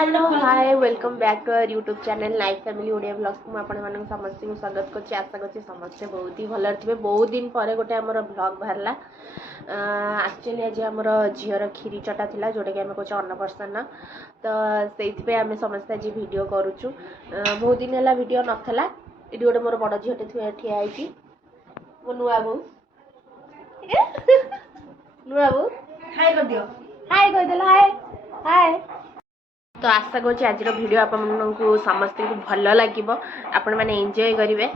Hello hi welcome back to our YouTube channel life family Odia blogs को आपण समस्त को स्वागत करछि। आशा करछि समस्ते बहुत ही भल थे। बहुत दिन पर गोटे आमर ब्लॉग बाहरला। एक्चुअली आज आमर झीर खीरी चटा थिला जोटा कि आम कहे अन्नप्रसन्न, तो से आम समस्ते आज वीडियो करुचु। बहुत दिन है वीडियो नाला। ये गोटे मोर बड़ झीटे ठिया है मो नुआ बो नुआ बो हाय कर दियो हाय कहीदेल हाय हाय। तो आशा करुँच आज वीडियो आपको समस्त को भल लगे, आपण मैंने एंजॉय करेंगे।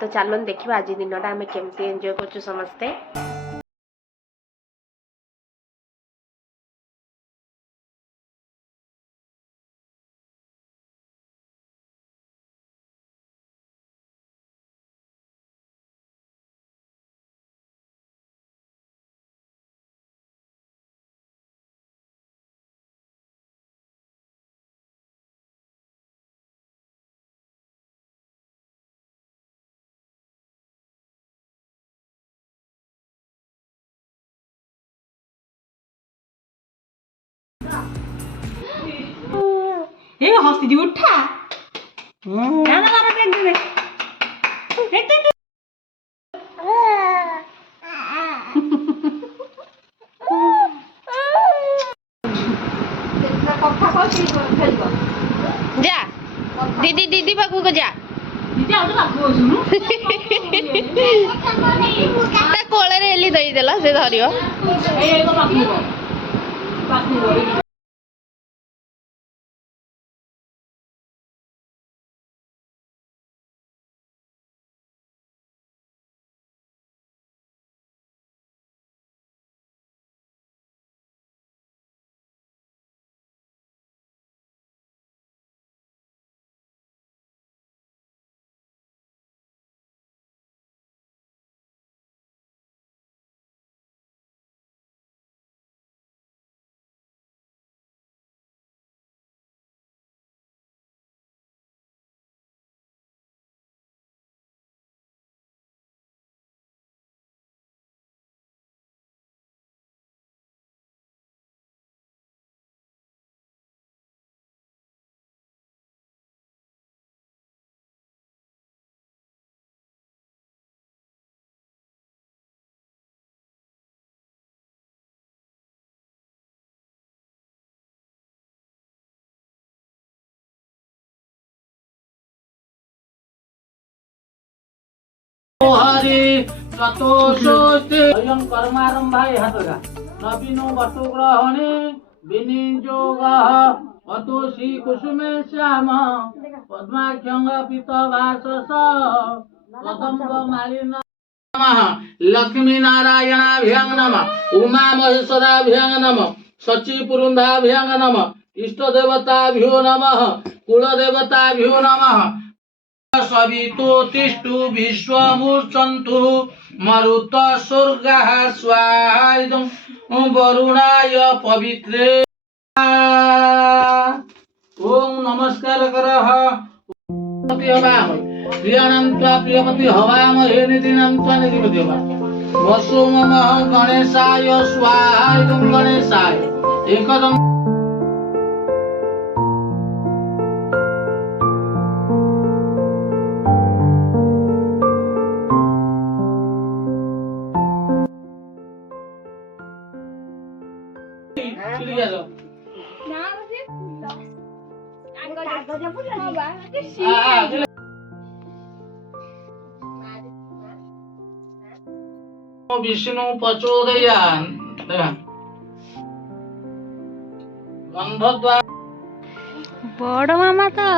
तो चलो देखा आज दिनटा आम केमती एंजॉय कर समस्ते। ये हंसी दी उठा ना ना ना देख दे देख देख जा दीदी दीदी पाखु को जा दीदी आउ पाखु सुनु ता कोळे रे एली दई देला से धरियो ए को पाखु पाखु हरि चतुर्दशी अयं कर्मारंभाय हातगा नवीनो वटुग्रहणे विनियोगः अतोषी कुसुमे श्याम पद्माख्यंग पीतवासस कदम्ब मालिन नमः लक्ष्मी नारायणाभ्यां नमः उमा महेश्वराभ्यां नमः सची पुरुन्धाभ्यां नमः इष्ट देवताभ्यो नमः कुल देवताभ्यो नमः सवितो तिष्ठु विश्वमुर्चन्तु मरुत स्वर्गः स्वाहायं वरुणाय पवित्रे ओम नमस्कार करः प्रियपति हवाम प्रियानंत्वा प्रियपति हवाम हे निधिनंत्वा निधिपति हवाम वसु मम गणेशाय स्वाहायं गणेशाय एकदम विष्णु प्रचोदयान गंधद्वार बड़ मामा तो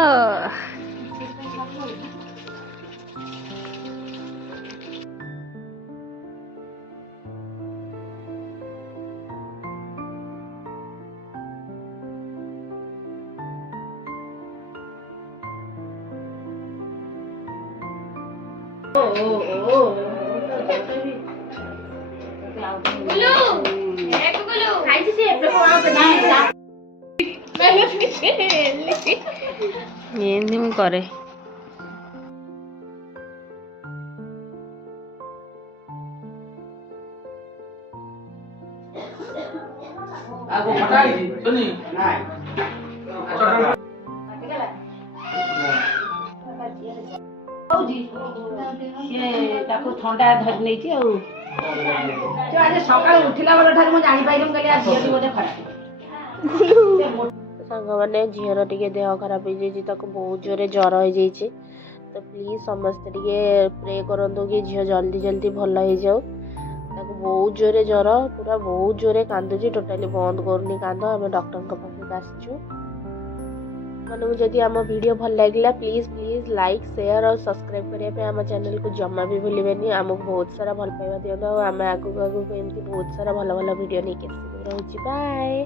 करे आगो फटाई दी सुनी नहीं ତାକୁ ଥଣ୍ଡା ଧରି ନେଇଛି ଆଉ ସେ ଆଜି ସକାଳେ ଉଠିଲା ବେଳ ଠାରୁ ମୁଁ ଜାଣିପାରିଲି ମୁଁ କହିଲି ଆଜି ଝିଅଟି ବୋଧେ ଖରାପ। ସାଙ୍ଗମାନେ ଝିଅର ଟିକେ ଦେହ ଖରାପ ହେଇଯାଇଛି, ତାକୁ ବହୁତ ଜୋରେ ଜ୍ୱର ହେଇଯାଇଛି। ତ ପ୍ଲିଜ୍ ସମସ୍ତେ ଟିକେ ପ୍ରେ କରନ୍ତୁ କି ଝିଅ ଜଲ୍ଦି ଜଲ୍ଦି ଭଲ ହେଇଯାଉ। ତାକୁ ବହୁତ ଜୋରେ ଜ୍ୱର, ପୁରା ବହୁତ ଜୋରେ କାନ୍ଦୁଛି, ଟୋଟାଲି ବନ୍ଦ କରୁନି କାନ୍ଦ। ଆମେ ଡକ୍ଟରଙ୍କ ପାଖକୁ ଆସିଛୁ। ମାନଙ୍କୁ ଯଦି ଆମ ଭିଡ଼ିଓ ଭଲ ଲାଗିଲା ପ୍ଲିଜ୍ ଲାଇକ୍ ସେୟାର ଆଉ ସବସ୍କ୍ରାଇବ୍ କରିବା ପାଇଁ ଆମ ଚ୍ୟାନେଲକୁ ଜମା ବି ଭୁଲିବେନି। ଆମକୁ ବହୁତ ସାରା ଭଲ ପାଇବା ଦିଅନ୍ତୁ, ଆଉ ଆମେ ଆଗକୁ ଏମିତି ବହୁତ ସାରା ଭଲ ଭଲ ଭିଡ଼ିଓ ନେଇକି ଆସିବୁ। ରହୁଛି, ବାଏ।